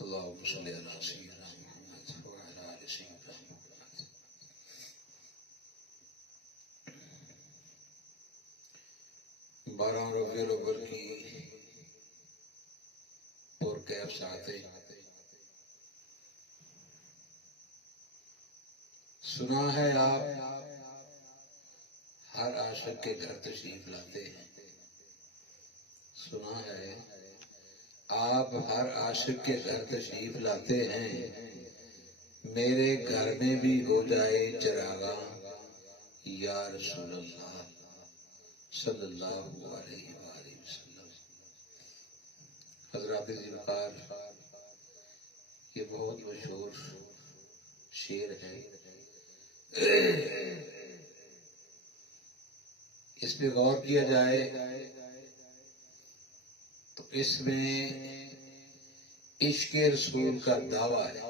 اللهم صل على سيدنا محمد وعلى آل سيدنا محمد. 12 ربیع الاول کی پرکیف ساعتیں سنا ہے آپ ہر عاشق کے گھر تشریف لاتے ہیں. سنا ہے آپ ہر عاشق کے گھر تشریف لاتے ہیں. میرے گھر میں بھی ہو جائے چراغاں یا رسول اللہ صلی اللہ علیہ وآلہ وسلم. حضرات ذوالفقار، یہ بہت مشہور شعر ہے. اس پہ غور کیا جائے تو اس میں عشق رسول کا دعویٰ ہے.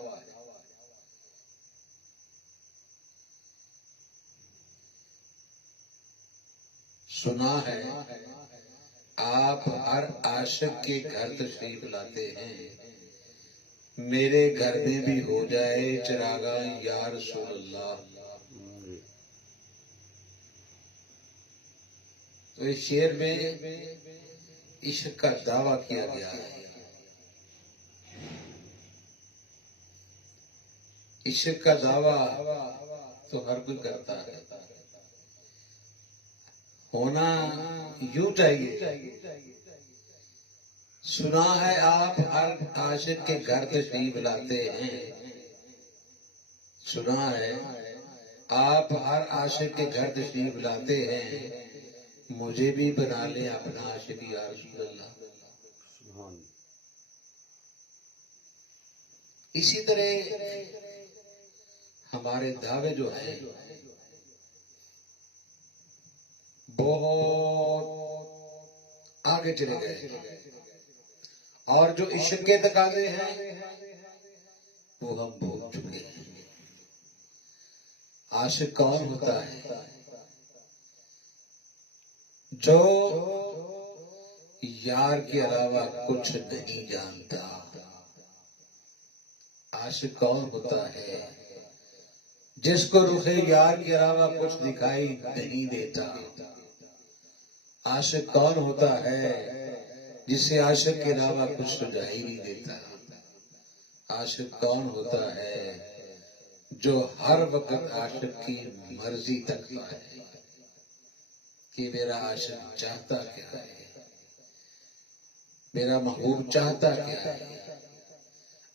سنا ہے آپ ہر عاشق کے گھر تشریف لاتے ہیں. میرے گھر میں بھی ہو جائے چراغاں یا رسول اللہ. تو اس شعر میں عشق کا دعویٰ کیا گیا ہے. عشق کا دعویٰ تو ہر کوئی کرتا ہے. ہونا یوں چاہیے. سنا ہے آپ ہر عاشق کے گھر تشریف لاتے ہیں. سنا ہے آپ ہر عاشق کے گھر تشریف لاتے ہیں. مجھے بھی بنا لیں اپنا عاشق یا رسول اللہ. اسی طرح ہمارے دعوے جو ہیں بہت آگے چلے گئے، اور جو عشق کے تقاضے ہیں وہ ہم بھول چکے ہیں. عاشق کون ہوتا ہے؟ جو یار کے علاوہ کچھ نہیں جانتا. عاشق کون ہوتا ہے؟ جس کو رخ یار کے علاوہ کچھ دکھائی نہیں دیتا. عاشق کون ہوتا ہے؟ جسے عاشق کے علاوہ کچھ سجائی نہیں دیتا. عاشق کون ہوتا ہے؟ جو ہر وقت عاشق کی مرضی تکتا ہے کہ میرا عاشق چاہتا کیا ہے، میرا محبوب چاہتا کیا ہے.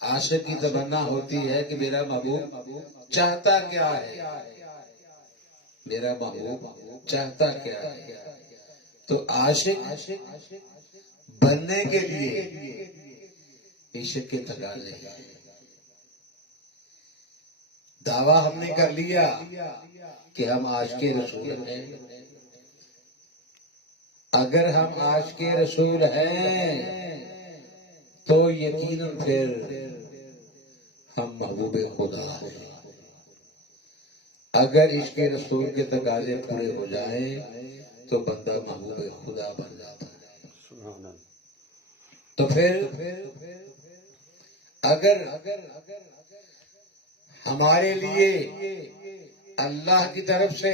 عاشق کی تمنا ہوتی ہے کہ میرا محبوب چاہتا کیا ہے، میرا محبوب چاہتا کیا ہے. تو عاشق بننے کے لیے عشق کے تقاضے ہیں. دعویٰ ہم نے کر لیا کہ ہم عاشق رسول ہیں. اگر ہم عاشق رسول ہیں تو یقیناً پھر ہم محبوب خدا ہیں. اگر عشق رسول کے تقاضے پورے ہو جائیں تو بندہ محبوب خدا بن جاتا ہے. تو پھر اگر ہمارے لیے اللہ کی طرف سے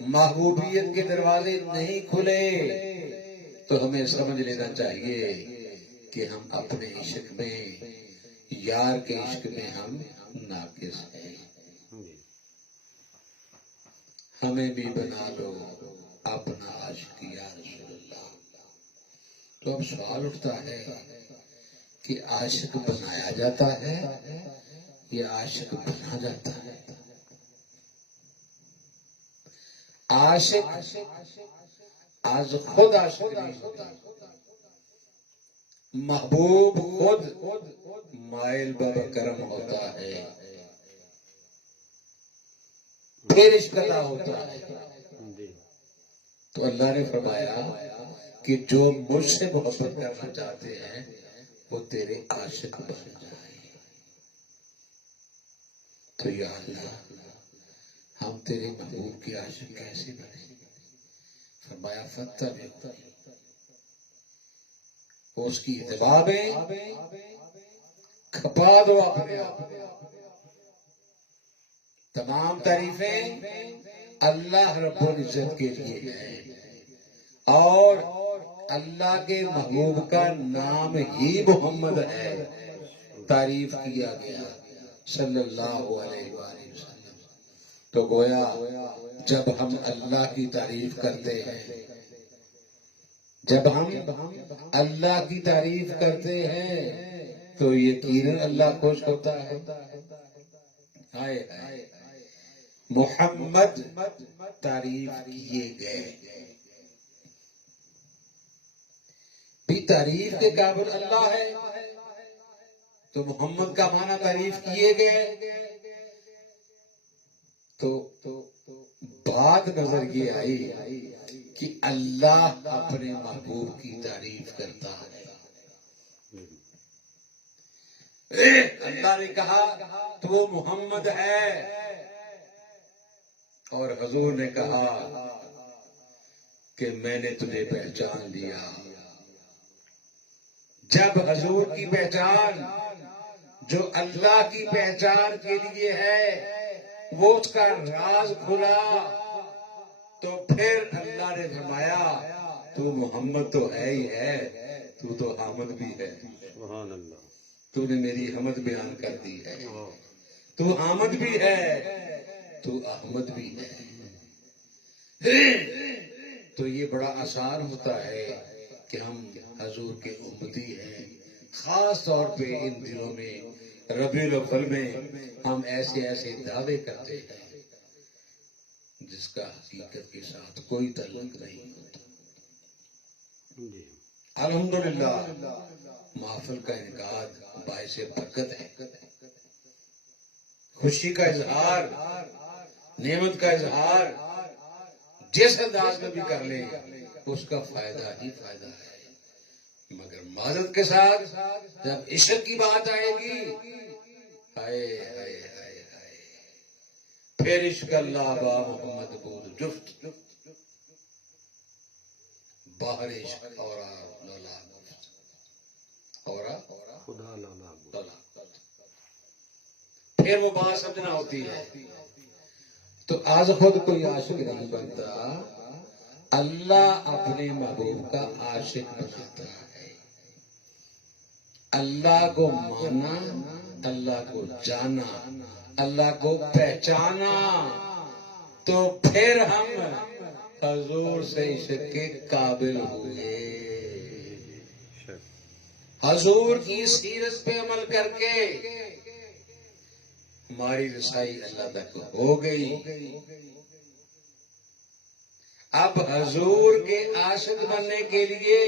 محبوبیت کے دروازے نہیں کھلے تو ہمیں سمجھ لینا چاہیے کہ ہم اپنے عشق میں، یار کے عشق میں ہم ناقص ہیں. ہمیں بھی بنا لو اپنا عاشق یا رسول اللہ. تو اب سوال اٹھتا ہے کہ عاشق بنایا جاتا ہے یا عاشق بنا جاتا ہے؟ عاشق از خود عاشق نہیں ہوتا. محبوب خود مائل برکرم ہوتا ہے، پھر عشق عطا ہوتا ہے. تو اللہ نے فرمایا کہ جو مجھ سے محبت کرنا چاہتے ہیں وہ تیرے عاشق بن جائیں. تو یا اللہ ہم تیرے محبوب کے عاشق کیسے بنے؟ فرمایا فتح اس کی اتباع میں کھپا دو اپنے آپ کو۔ تمام تعریفیں اللہ رب العزت کے لیے ہیں، اور اللہ کے محبوب کا نام ہی محمد ہے، تعریف کیا گیا صلی اللہ علیہ وآلہ وسلم۔ تو گویا جب ہم اللہ کی تعریف کرتے ہیں، جب ہم اللہ کی تعریف کرتے ہیں تو یقیناً اللہ خوش ہوتا ہے۔ ہائے ہائے، محمد تعریف کیے گئے، بھی تعریف کے قابل اللہ ہے، تو محمد کا معنی تعریف کیے گئے۔ تو بات نظر یہ آئی کہ اللہ اپنے محبوب کی تعریف کرتا ہے۔ اللہ نے کہا تو محمد ہے، اور حضور نے کہا کہ میں نے تجھے پہچان لیا۔ جب حضور کی پہچان جو اللہ کی پہچان کے لیے ہے وہ اس کا راز کھلا، تو پھر اللہ نے فرمایا تو محمد تو ہے ہی ہے، تو احمد بھی ہے۔ سبحان اللہ، تو نے میری حمد بیان کر دی ہے، تو احمد بھی ہے، تو احمد بھی ہے۔ تو یہ بڑا آسان ہوتا ہے کہ ہم حضور کے امتی ہیں، خاص طور پہ ان دنوں میں ربیع الاول میں ہم ایسے ایسے دعوے کرتے ہیں جس کا حقیقت کے ساتھ کوئی تعلق نہیں ہوتا۔ جی الحمدللہ محفل کا انعقاد باعث برکت ہے، خوشی کا اظہار، نعمت کا اظہار جس انداز میں بھی کر لیں اس کا فائدہ ہی فائدہ ہے، مگر معذرت کے ساتھ جب عشق کی بات آئے گی، ہائے ہائے ہائے ہائے، پھر عشق اللہ با محمد بود جفت، باہر عشق اور لولا گفت، اور خدا لالا گو۔ پھر وہ بات سمجھنا ہوتی ہے۔ تو آج خود کوئی عاشق نہیں بنتا، اللہ اپنے محبوب کا عاشق بناتا ہے۔ اللہ کو مانا، اللہ کو جانا، اللہ کو پہچانا، تو پھر ہم حضور سے عشق کے قابل ہوئے۔ حضور کی سیرت پہ عمل کر کے ہماری رسائی اللہ تک ہو گئی۔ اب حضور کے عاشق بننے کے لیے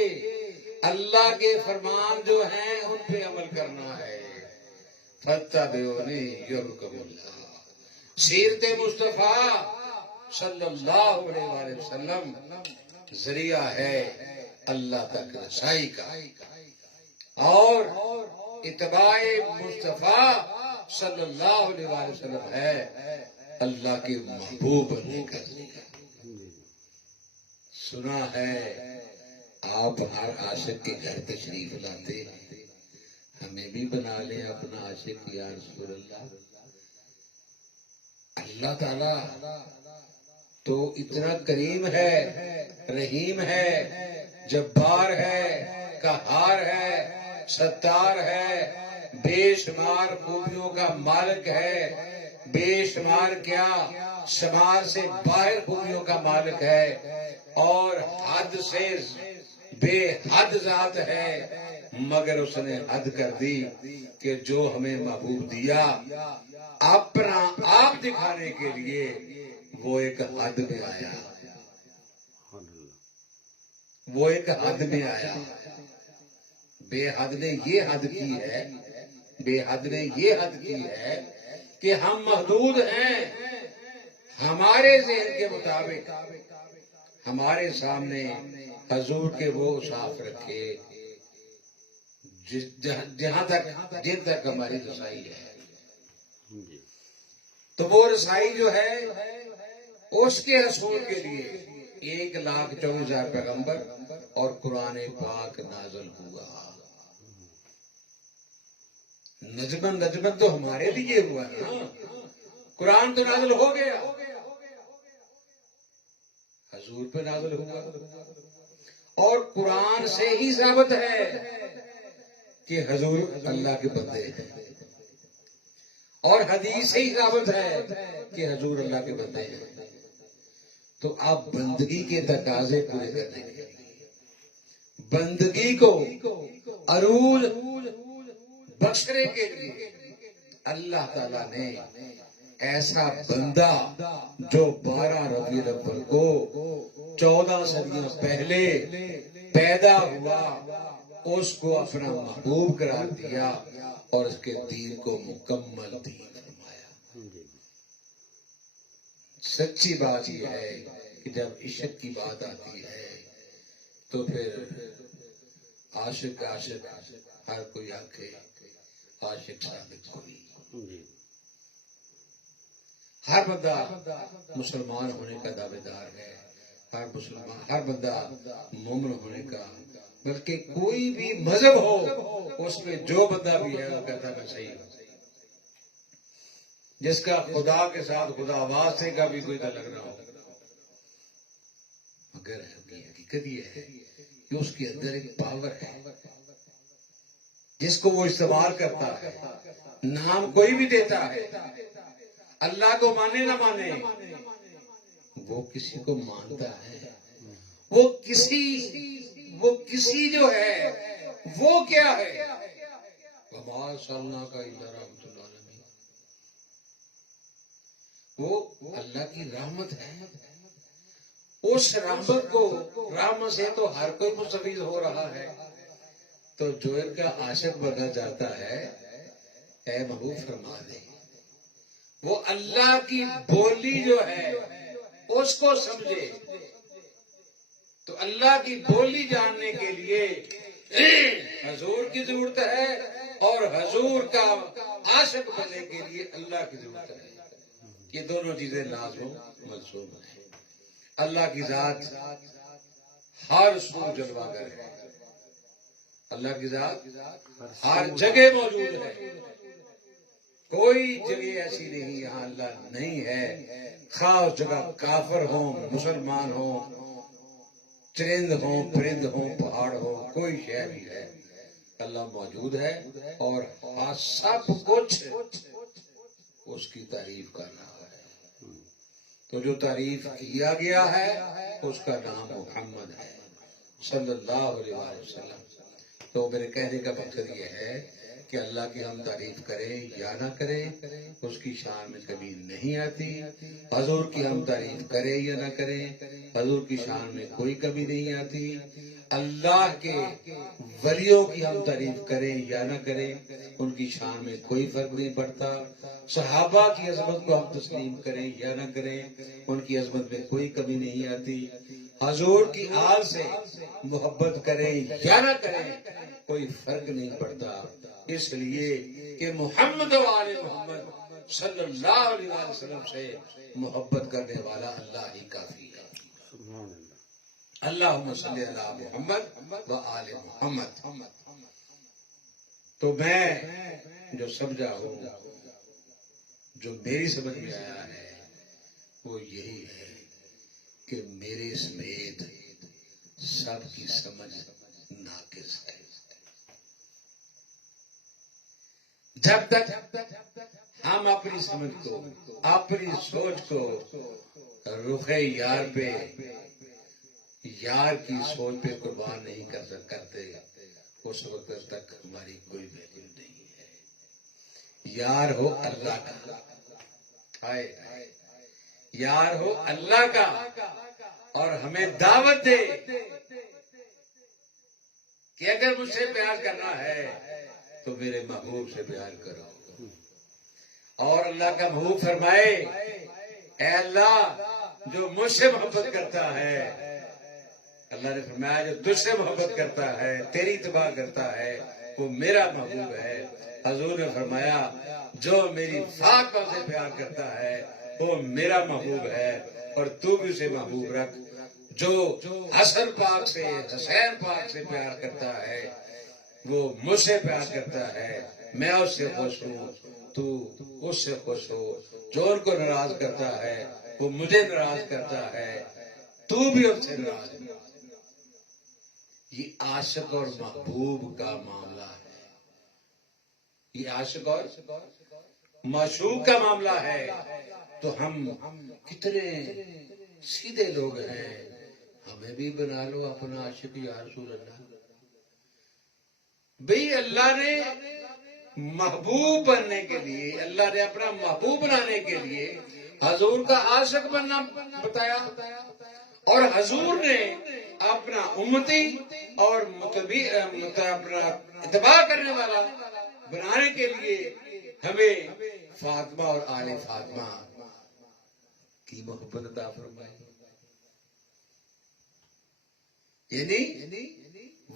اللہ کے فرمان جو ہیں ان پہ عمل کرنا ہے۔ فاتبعونی یحببکم اللہ، سیرت مصطفیٰ صلی اللہ علیہ وآلہ وسلم ذریعہ ہے اللہ تک رسائی کا، اور اتباع مصطفیٰ صلی اللہ علیہ وآلہ وسلم ہے اللہ کے محبوب بننے کا ذریعہ۔ سنا ہے آپ ہر عاشق کے گھر تشریف لاتے ہیں، ہمیں بھی بنا لیں اپنا عاشق یا رسول اللہ۔ اللہ تعالی تو اتنا کریم ہے، رحیم ہے، جبار ہے، قہار ہے، ستار ہے، بے شمار خوبیوں کا مالک ہے، بے شمار کیا شمار سے باہر خوبیوں کا مالک ہے، اور حد سے بے حد ذات ہے، مگر اس نے حد کر دی کہ جو ہمیں محبوب دیا اپنا آپ دکھانے کے لیے وہ ایک حد میں آیا، وہ ایک حد میں آیا۔ بے حد نے یہ حد کی ہے، بے حد نے یہ حد کی ہے کہ ہم محدود ہیں، ہمارے ذہن کے مطابق ہمارے سامنے حضور کے وہ صاف رکھے جہاں تک جن تک ہماری رسائی ہے۔ تو وہ رسائی جو ہے اس کے حصول کے لیے 1,24,000 پیغمبر اور قرآن پاک نازل ہوا۔ نجمن نجمن تو ہمارے لیے ہوا نا، قرآن تو نازل ہو گیا، حضور پہ نازل ہوا، اور قرآن سے ہی ثابت ہے کہ حضور اللہ کے بندے ہیں، اور حدیث سے ہی ثابت ہے کہ حضور اللہ کے بندے ہیں۔ تو آپ بندگی کے تقاضے پورے کرنے کے لیے، بندگی کو عروج بخشنے کے لیے اللہ تعالی نے ایسا بندہ جو 12 ربیع الاول کو 14 صدیوں پہلے پیدا ہوا، اس کو اپنا محبوب قرار دیا اور اس کے دین کو مکمل دین فرمایا۔ سچی بات یہ ہے کہ جب عشق کی بات آتی ہے تو پھر عاشق ہر کوئی آنکھے، عاشق صادق کوئی، ہر بندہ مسلمان ہونے کا دعوے دار ہے، ہر بندہ مومن ہونے کا، بلکہ کوئی بھی مذہب ہو اس میں جو بندہ بھی ہے وہ کہتا ہے میں صحیح ہوں، جس کا خدا کے ساتھ خدا واسطے کا بھی کوئی تعلق نہ ہو، مگر حقیقت یہ ہے کہ اس کے اندر ایک پاور ہے جس کو وہ استعمال کرتا ہے، نام کوئی بھی دیتا ہے، اللہ کو مانے نہ مانے، وہ کسی کو مانتا ہے، وہ کسی جو ہے وہ کیا ہے، وما ارسلناک الا رحمۃ للعالمین، وہ اللہ کی رحمت ہے۔ اس رحمت سے تو ہر کوئی مستفید ہو رہا ہے، تو جو ان کا عاشق بنا جاتا ہے، اے محبوب فرما دے وہ اللہ کی بولی جو ہے اس کو سمجھے، تو اللہ کی بولی جاننے کے لیے حضور کی ضرورت ہے، اور حضور کا عاشق بننے کے لیے اللہ کی ضرورت ہے۔ یہ دونوں چیزیں لازم و ملزوم ہیں۔ اللہ کی ذات ہر سو جلوہ گر ہے، اللہ کی ذات ہر جگہ موجود ہے، کوئی جگہ ایسی نہیں یہاں اللہ نہیں ہے، خواہ اس جگہ کافر ہوں، مسلمان ہوں، چرند ہوں، پرند ہوں، پہاڑ ہوں، کوئی شے بھی ہے، اللہ موجود ہے، اور سب کچھ اس کی تعریف کر رہا ہے۔ تو جو تعریف کیا گیا ہے اس کا نام محمد ہے صلی اللہ علیہ وسلم۔ تو میرے کہنے کا مقصد یہ ہے کہ اللہ کی ہم تعریف کریں یا نہ کریں، اس کی شان میں کمی نہیں آتی، حضور کی ہم تعریف کریں یا نہ کریں، حضور کی شان میں کوئی کمی نہیں آتی، اللہ کے ولیوں کی ہم تعریف کریں یا نہ کریں ان کی شان میں کوئی فرق نہیں پڑتا، صحابہ کی عظمت کو ہم تسلیم کریں یا نہ کریں ان کی عظمت میں کوئی کمی نہیں آتی، حضور کی آل سے محبت کریں یا نہ کریں کوئی فرق نہیں پڑتا، اس لیے کہ محمد و آل محمد صلی اللہ علیہ وسلم سے محبت کرنے والا اللہ ہی کافی ہے۔ اللہم صلی علی محمد و آل محمد۔ تو میں جو سمجھا ہوں، جو میری سمجھ میں آیا ہے وہ یہی ہے کہ میرے سمیت سب کی سمجھ ناقص ہے۔ جب تک ہم اپنی سمجھ کو، اپنی سوچ کو رخ یار پہ، یار کی سوچ پہ قربان نہیں کرتے، اس وقت تک ہماری کوئی ویلیو نہیں ہے۔ یار ہو اللہ کا، یار ہو اللہ کا، اور ہمیں دعوت دے کہ اگر مجھ سے پیار کرنا ہے تو میرے محبوب سے پیار کرو، اور اللہ کا محبوب فرمائے اے اللہ جو مجھ سے محبت کرتا ہے، اللہ نے فرمایا جو تجھ سے محبت کرتا ہے، تیری اتباع کرتا ہے، وہ میرا محبوب ہے۔ حضور نے فرمایا جو میری فاطمہ سے پیار کرتا ہے وہ میرا محبوب ہے، اور تو بھی اسے محبوب رکھ۔ جو حسن پاک سے، حسین پاک سے پیار کرتا ہے وہ مجھ سے پیار کرتا ہے، میں اس سے خوش ہوں، تو اس سے خوش ہو۔ جو ان کو ناراض کرتا ہے وہ مجھے ناراض کرتا ہے، تو بھی اس سے ناراض ہو۔ یہ عاشق اور محبوب کا معاملہ ہے، یہ عاشق اور معشوق کا معاملہ ہے۔ تو ہم کتنے سیدھے لوگ ہیں، ہمیں بھی بنا لو اپنا عاشق یا رسول اللہ۔ بھئی اللہ نے محبوب بننے کے لیے، اللہ نے اپنا محبوب بنانے کے لیے حضور کا عاشق بننا بتایا، اور حضور نے اپنا امتی اور اپنا اتباع کرنے والا بنانے کے لیے ہمیں فاطمہ اور آل فاطمہ کی محبت عطا فرمائی۔ یعنی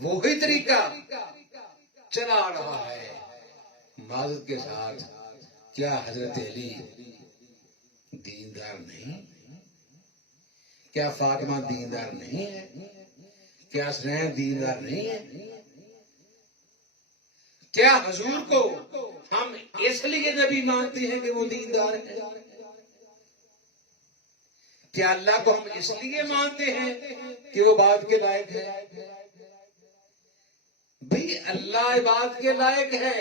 وہی طریقہ چلا آ رہا ہے معذرت کے ساتھ۔ کیا حضرت علی دیندار نہیں؟ کیا فاطمہ دیندار نہیں ہے؟ کیا حسنین دیندار نہیں ہے؟ کیا حضور کو ہم اس لیے نبی مانتے ہیں کہ وہ دیندار ہے؟ کیا اللہ کو ہم اس لیے مانتے ہیں کہ وہ بات کے لائق ہے؟ بھئی اللہ عبادت کے لائق ہے،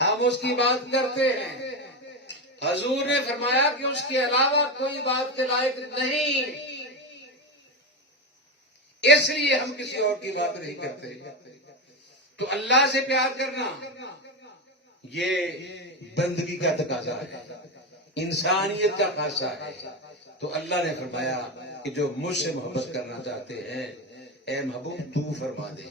ہم اس کی بات کرتے ہیں۔ حضور نے فرمایا کہ اس کے علاوہ کوئی بات کے لائق نہیں، اس لیے ہم کسی اور کی بات نہیں کرتے۔ تو اللہ سے پیار کرنا یہ بندگی کا تقاضا ہے، انسانیت کا خاصہ ہے۔ تو اللہ نے فرمایا کہ جو مجھ سے محبت کرنا چاہتے ہیں، اے محبوب تو فرما دے،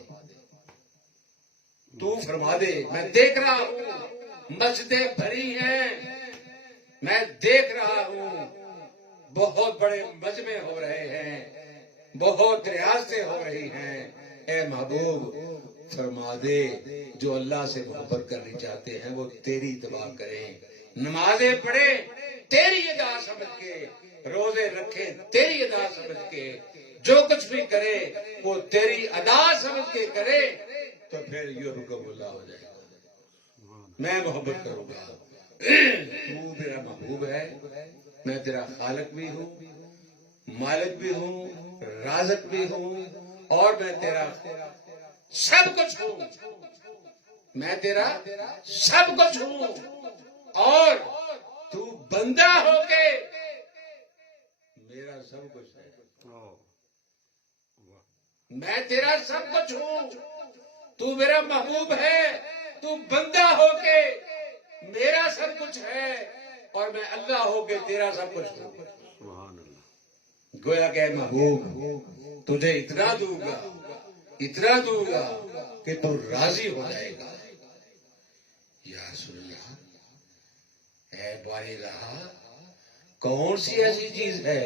تو فرما دے۔ میں دیکھ رہا ہوں مسجدیں بھری ہیں، میں دیکھ رہا ہوں بہت بڑے مجمع ہو رہے ہیں، بہت ریاستیں ہو رہی ہیں۔ اے محبوب فرما دے جو اللہ سے محبت کرنی چاہتے ہیں وہ تیری اتباع کریں، نمازیں پڑھیں تیری ادا سمجھ کے، روزے رکھیں تیری ادا سمجھ کے، جو کچھ بھی کرے وہ تیری ادا سمجھ کے کرے، تو پھر یہ حکم اللہ ہو جائے گا، میں محبت کروں گا۔ تو میرا محبوب ہے، میں تیرا خالق بھی ہوں، مالک بھی ہوں، رازق بھی ہوں، اور میں تیرا سب کچھ ہوں، میں تیرا سب کچھ ہوں، اور تو بندہ ہو کے میرا سب کچھ ہے۔ میں تیرا سب کچھ ہوں، تو میرا محبوب ہے، تو بندہ ہو کے میرا سب کچھ ہے، اور میں اللہ ہو کے تیرا سب کچھ ہوں۔ گویا کہ محبوب تجھے اتنا دوں گا، اتنا دوں گا کہ تو راضی ہو جائے گا۔ یا رسول اللہ، اے باری رہا، کون سی ایسی چیز ہے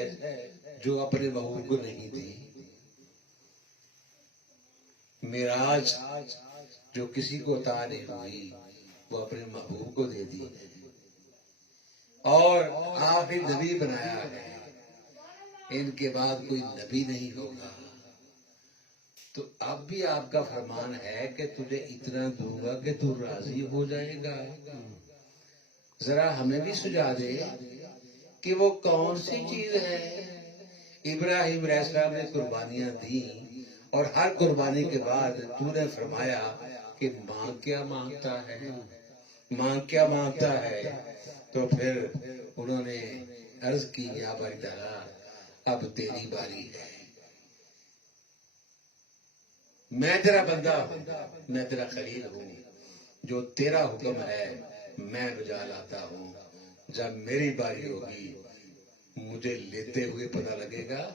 جو اپنے محبوب کو نہیں دی؟ معراج جو کسی کو عطا نہیں ہوئی وہ اپنے محبوب کو دے دی، اور آخری نبی بنایا ہے، ان کے بعد کوئی نبی نہیں ہوگا۔ تو اب بھی آپ کا فرمان ہے کہ تجھے اتنا دوں گا کہ تو راضی ہو جائے گا۔ ذرا ہمیں بھی سجا دے کہ وہ کون سی چیز ہے۔ ابراہیم علیہ السلام نے قربانیاں دی، اور ہر قربانی کے بعد تو نے فرمایا کہ ماں کیا مانگتا ہے، ماں کیا مانگتا ہے؟ تو پھر انہوں نے عرض کی یا باری تعالیٰ اب تیری باری ہے، میں تیرا بندہ ہوں، میں تیرا خلیل ہوں، جو تیرا حکم ہے میں بجا لاتا ہوں۔ جب میری باری ہوگی مجھے لیتے ہوئے پتہ لگے گا،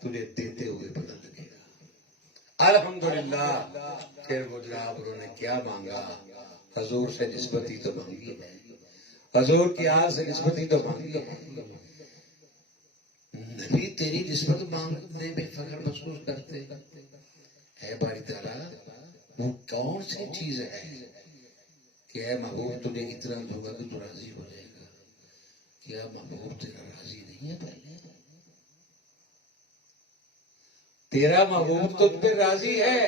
تجھے دیتے ہوئے پتہ لگے گا۔ الحمدللہ پھر وہ جناب انہوں نے کیا مانگا؟ حضور سے نسبت ہی تو مانگی ہے، حضور کی آل سے نسبت ہی تو مانگی ہے۔ نبی تیری نسبت مانگنے میں فخر محسوس کرتے ہیں۔ اے باری تعالیٰ وہ کون سی چیز ہے کہ اے محبوب تجھے اتنا دوں گا کہ تو راضی ہو جائے گا؟ کیا محبوب تیرا راضی نہیں ہے؟ پہلے تیرا محبوب تو تجھ پہ راضی ہے،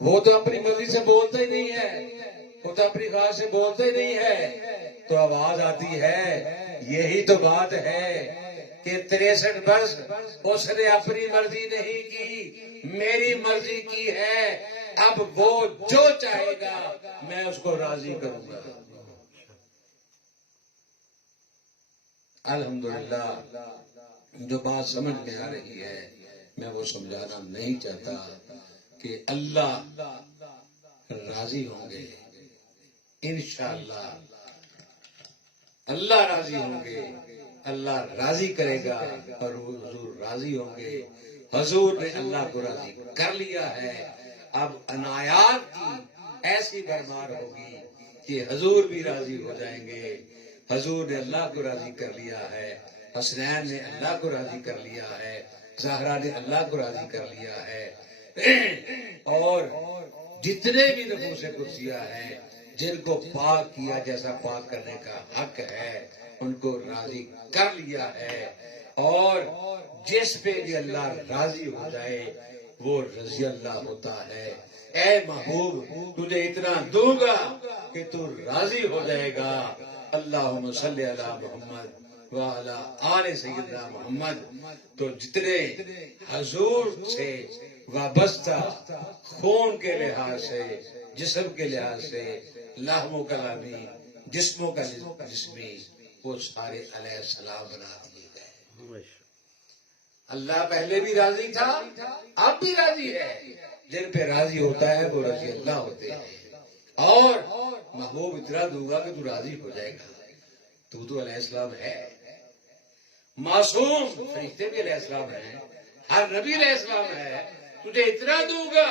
وہ تو اپنی مرضی سے بولتا ہی نہیں ہے، وہ تو اپنی خواہش سے بولتا ہی نہیں ہے، تو آواز آتی ہے۔ یہی تو بات ہے کہ 63 برس اس نے اپنی مرضی نہیں کی، میری مرضی کی ہے۔ اب وہ جو چاہے گا میں اس کو راضی کروں گا۔ الحمدللہ جو بات سمجھ میں آ رہی ہے میں وہ سمجھانا نہیں چاہتا کہ اللہ راضی ہوں گے، انشاءاللہ اللہ راضی ہوں گے، اللہ راضی کرے گا اور حضور راضی ہوں گے۔ حضور نے اللہ کو راضی کر لیا ہے، اب عنایات کی ایسی بھرمار ہوگی کہ حضور بھی راضی ہو جائیں گے۔ حضور نے اللہ کو راضی کر لیا ہے، حسنین نے اللہ کو راضی کر لیا ہے، زہرا نے اللہ کو راضی کر لیا ہے، اور جتنے بھی نفوس قدسیہ ہیں جن کو پاک کیا جیسا پاک کرنے کا حق ہے ان کو راضی کر لیا ہے۔ اور جس پہ بھی اللہ راضی ہو جائے وہ رضی اللہ ہوتا ہے۔ اے محبوب تجھے اتنا دوں گا کہ تو راضی ہو جائے گا۔ اللہم صلی علی محمد وعلی آل سیدنا محمد۔ تو جتنے حضور سے وابستہ خون کے لحاظ سے، جسم کے لحاظ سے، لحم و کلامی، جسموں کا جسمی، وہ سارے علیہ السلام بنا دیے گئے۔ اللہ پہلے بھی راضی تھا، اب بھی راضی ہے۔ جن پہ راضی ہوتا ہے وہ رضی اللہ ہوتے ہیں۔ اور محبوب اتنا دوں گا کہ تو راضی ہو جائے گا۔ تو علیہ السلام ہے، معصوم فرشتے بھی علیہ السلام ہیں، ہر نبی علیہ السلام ہے۔ تجھے اتنا دوں گا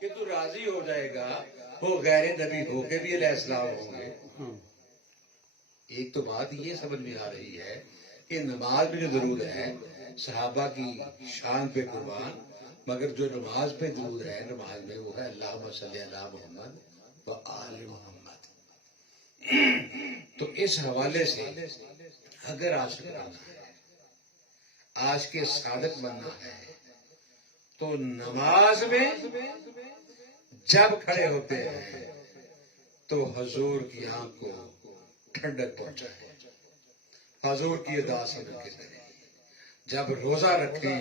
کہ تو راضی ہو جائے گا، وہ غیر نبی ہو کے بھی علیہ السلام ہوں گے۔ ایک تو بات یہ سمجھ میں آ رہی ہے کہ نماز میں جو درود ہے صحابہ کی شان پہ قربان، مگر جو نماز پہ درود ہے نماز میں وہ ہے اللہم صلی علی محمد و آل محمد۔ تو اس حوالے سے اگر عاشق بننا ہے، عاشق صادق بننا ہے، تو نماز میں جب کھڑے ہوتے ہیں تو حضور کی آنکھ کو ٹھنڈک پہنچائے، حضور کی ادا سمجھ کے کریں۔ جب روزہ رکھیں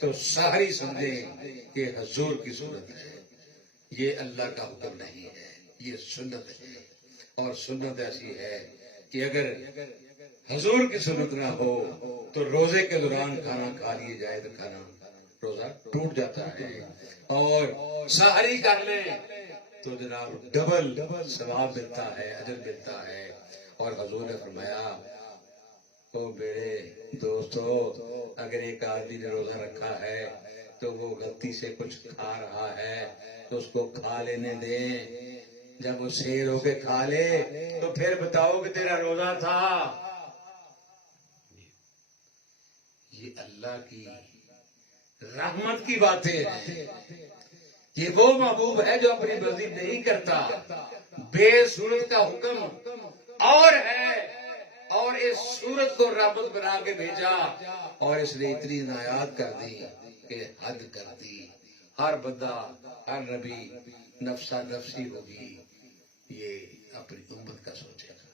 تو سحری سمجھیں کہ حضور کی سنت ہے، یہ اللہ کا حکم نہیں ہے، یہ سنت ہے۔ اور سنت ایسی ہے کہ اگر حضور کی سنت نہ ہو تو روزے کے دوران کھانا کھا لیے جائے تو کھانا روزہ ٹوٹ جاتا ہے، اور سحری کر لیں تو جناب ڈبل ثواب ملتا ہے، اجر ملتا ہے۔ اور حضور نے فرمایا او میرے دوستو، اگر ایک آدمی نے روزہ رکھا ہے تو وہ غلطی سے کچھ کھا رہا ہے تو اس کو کھا لینے دیں، جب وہ شیر ہو کے کھا لے تو پھر بتاؤ کہ تیرا روزہ تھا۔ یہ اللہ کی رحمت کی باتیں ہیں، یہ وہ محبوب ہے جو اپنی مرضی نہیں کرتا۔ بے صورت کا حکم اور ہے، اور اس صورت کو رحمت بنا کے بھیجا، اور اس نے اتنی عنایات کر دی کہ حد کر دی۔ ہر بندہ، ہر نبی نفسا نفسی ہوگی، یہ اپنی امت کا سوچے گا۔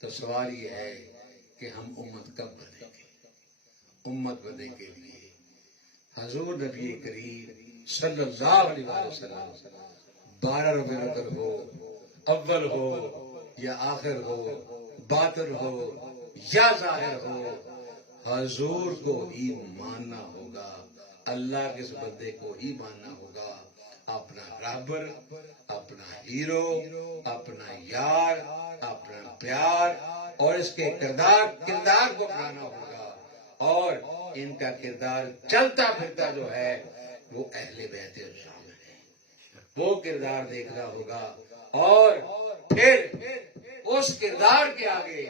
تو سوال یہ ہے کہ ہم امت کب بنیں گے؟ امت بننے کے لیے حضور نبی کریم صلی اللہ علیہ وسلم 12 ربیع الاول ہو، اول ہو یا آخر ہو، باطن ہو یا ظاہر ہو، حضور کو ہی ماننا ہوگا، اللہ کے اس بندے کو ہی ماننا ہوگا، اپنا رہبر، اپنا ہیرو، اپنا یار، اپنا پیار، اور اس کے کردار کو اپنانا ہوگا۔ اور ان کا کردار چلتا پھرتا جو ہے وہ اہل بیت الرحمن ہے، وہ کردار دیکھنا ہوگا۔ اور پھر اس کردار کے آگے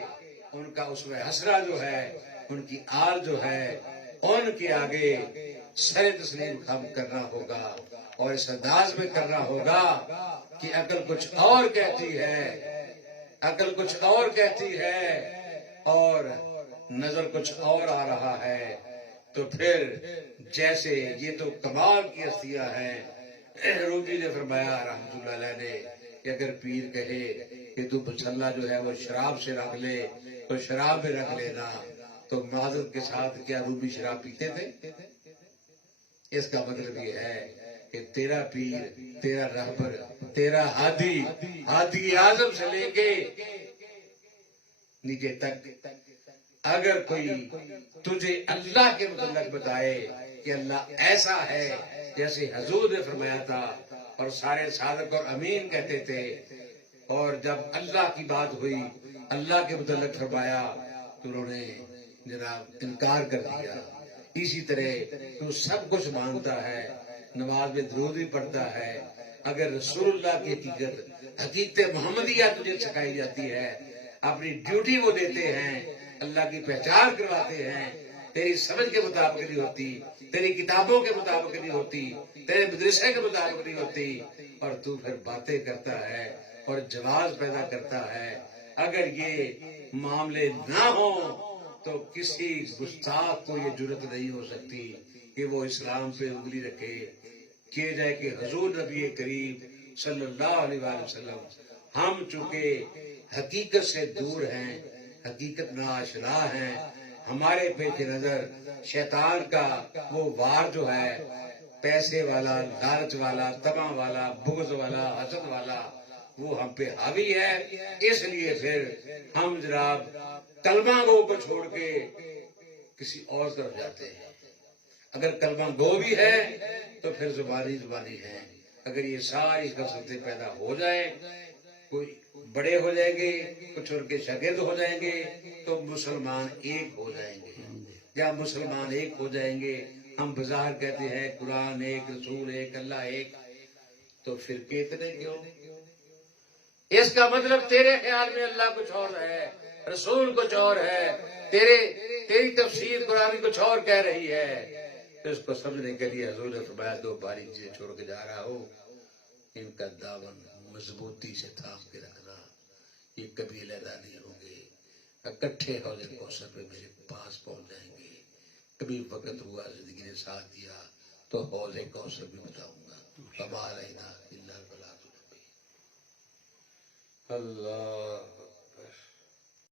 ان کا اسوہ حسنہ جو ہے، ان کی آل جو ہے، ان کے آگے سر تسلیم خم کرنا ہوگا، اور اس انداز میں کرنا ہوگا کہ عقل کچھ اور کہتی ہے، عقل کچھ اور کہتی ہے اور نظر کچھ اور آ رہا ہے۔ تو پھر جیسے یہ تو کمال کی ہستیاں ہیں، رومی نے فرمایا رحمت اللہ علیہ نے کہ اگر پیر کہے کہ تو مسلح جو ہے وہ شراب سے رکھ لے تو شراب میں رکھ لینا، تو معذرت کے ساتھ کیا رومی شراب پیتے تھے؟ اس کا مطلب یہ ہے کہ تیرا پیر، تیرا رہبر، تیرا ہادی اعظم سے لے کے نیچے تک اگر کوئی تجھے اللہ کے متعلق بتائے کہ اللہ ایسا ہے جیسے حضور نے فرمایا تھا اور سارے صادق اور امین کہتے تھے، اور جب اللہ کی بات ہوئی اللہ کے متعلق فرمایا تو انہوں نے جناب انکار کر دیا. اسی طرح تو سب کچھ مانتا ہے، نماز میں درود بھی پڑھتا ہے، اگر رسول اللہ کی حقیقت محمدیہ تجھے سکھائی جاتی ہے، اپنی ڈیوٹی وہ دیتے ہیں، اللہ کی پہچان کرواتے ہیں، تیری سمجھ کے مطابق نہیں ہوتی، تیری کتابوں کے مطابق نہیں ہوتی، تیرے مدرسے کے مطابق نہیں ہوتی، اور تو پھر باتیں کرتا ہے اور جواز پیدا کرتا ہے. اگر یہ معاملے نہ ہوں تو کسی گستاخ کو یہ جرت نہیں ہو سکتی کہ وہ اسلام پہ انگلی رکھے. کیے جائے کہ حضور نبی کریم صلی اللہ علیہ وآلہ وسلم، ہم چونکہ حقیقت سے دور ہیں، حقیقت ناآشنا ہیں، ہمارے پیش نظر شیطان کا وہ وار جو ہے، پیسے والا، لالچ والا، طمع والا، بغض والا، حسد والا، وہ ہم پہ حاوی ہے. اس لیے پھر ہم جناب کلمہ گو کو چھوڑ کے کسی اور طرف جاتے ہیں. اگر کلمہ گو بھی ہے تو پھر زبانی ہے. اگر یہ ساری خصلتیں پیدا ہو جائیں، کوئی بڑے ہو جائیں گے، کچھ ان کے شاگرد ہو جائیں گے، تو مسلمان ایک ہو جائیں گے. کیا مسلمان ایک ہو جائیں گے؟ ہم بظاہر کہتے ہیں قرآن ایک، رسول ایک، اللہ ایک، تو پھر کتنے کیوں؟ اس کا مطلب تیرے خیال میں اللہ کچھ اور ہے، رسول کچھ اور ہے، تیری تفسیر قرآن کچھ اور کہہ رہی ہے. اس کو سمجھنے کے لیے حضور نے فرمایا دو باریک چیزیں چھوڑ کے جا رہا ہوں، ان کا دامن مضبوطی سے تھام کے رکھنا، یہ کبھی علیحدہ نہیں ہوں گے، اکٹھے حوض کوثر پہ میرے پاس پہنچ جائیں گے. کبھی وقت ہوا زندگی نے ساتھ دیا تو حوض کوثر بھی بتاؤں گا. وما علینا الا البلاغ المبین. اللہ